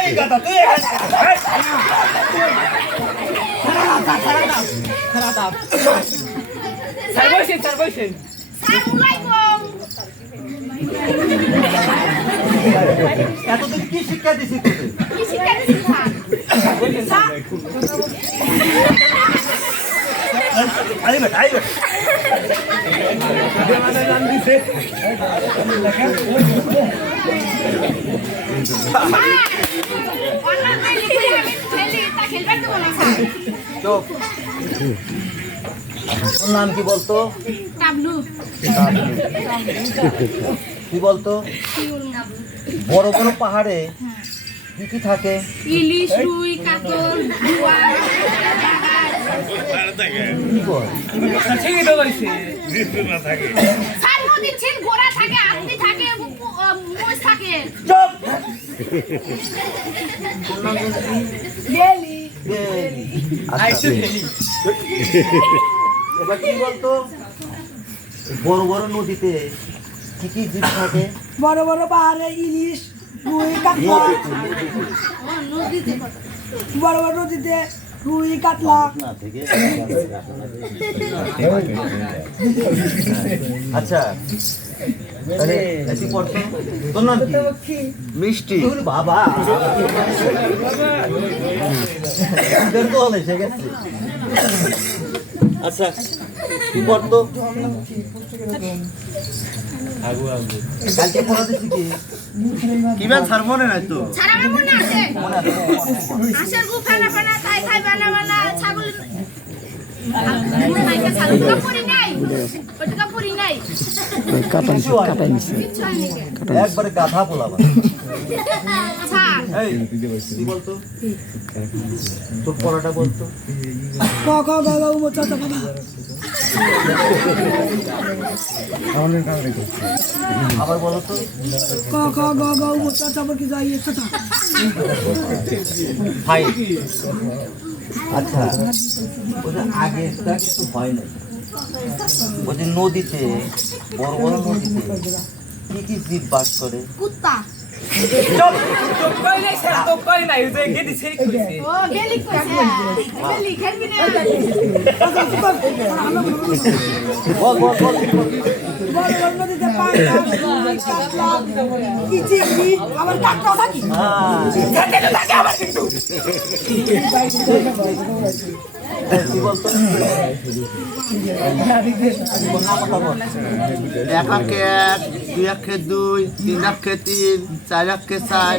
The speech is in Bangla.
এই কথা তুই এতদিন কি শিক্ষা দিছি তোকে? কি শিক্ষা দিছিস স্যার? আই বেটা চুপ। ওর নাম কি বলতো? টাবলু কি বলতো? বড় বড় পাহাড়ে কি কি থাকে? ইলিশ, রুই, কাতল, বোয়াল, কি বল? স্যার নদীর ঝিল গোড়া থাকে, আত্মি থাকে, মোষ থাকে। চুপ বেলি বেলি। আচ্ছা, বেলি। এবার কি বলতো? বড় বড় নদীতে কি কি জীব থাকে? বড় বড় পাহাড়ে ইলিশ, রুই, কাতলা। নদীতে বড় বড় নদীতে রুই, কাতলা। না থেকে। আচ্ছা, আরে তুই পড়তো? তোর নাম কি? মিষ্টি। ওরে বাবা, তোর তো হলে ঠিক আছে। আচ্ছা, কি পড়তো? কালকে পড়াতেছি কি? কিবা স্যার মনে নাই তো? ছাড়া আমার মনে আছে। হাঁসের গু ফানা ফানা, তাই খাই বানা বানা, ছাগল মনে নাই কা ছাগল তো পড়ি নাই। ওটা পড়ি নাই। কিছু হয় না। কিচ্ছু হয়নি কে। একবারে গাধা বলাবা। স্যার এই, কি বলতো? তোর পড়াটা বলতো? ক খ গ ঘ উ ম চ চ বাবা। আবার বলো তো? ক খ গ ঘ উ ম চ চ বর কি যাই চ চ। হাই। আচ্ছা, ওদের আগেটা কিছু হয় না। ওই যে নদীতে, বড় বড় নদীতে কি কি জীব বাস করে? কুত্তা ও গেলি কইছে গেলি খেলবি না বল বল বল। বড় বড় নদীতে পাঙ্গাস, রুই, কাতলা, কি চিংড়ি, আবার কাঁকড়া থাকি। কি বলতো? এক লাখে এক, দুই লাখে দুই, তিন লাখে তিন, চার লাখে চার।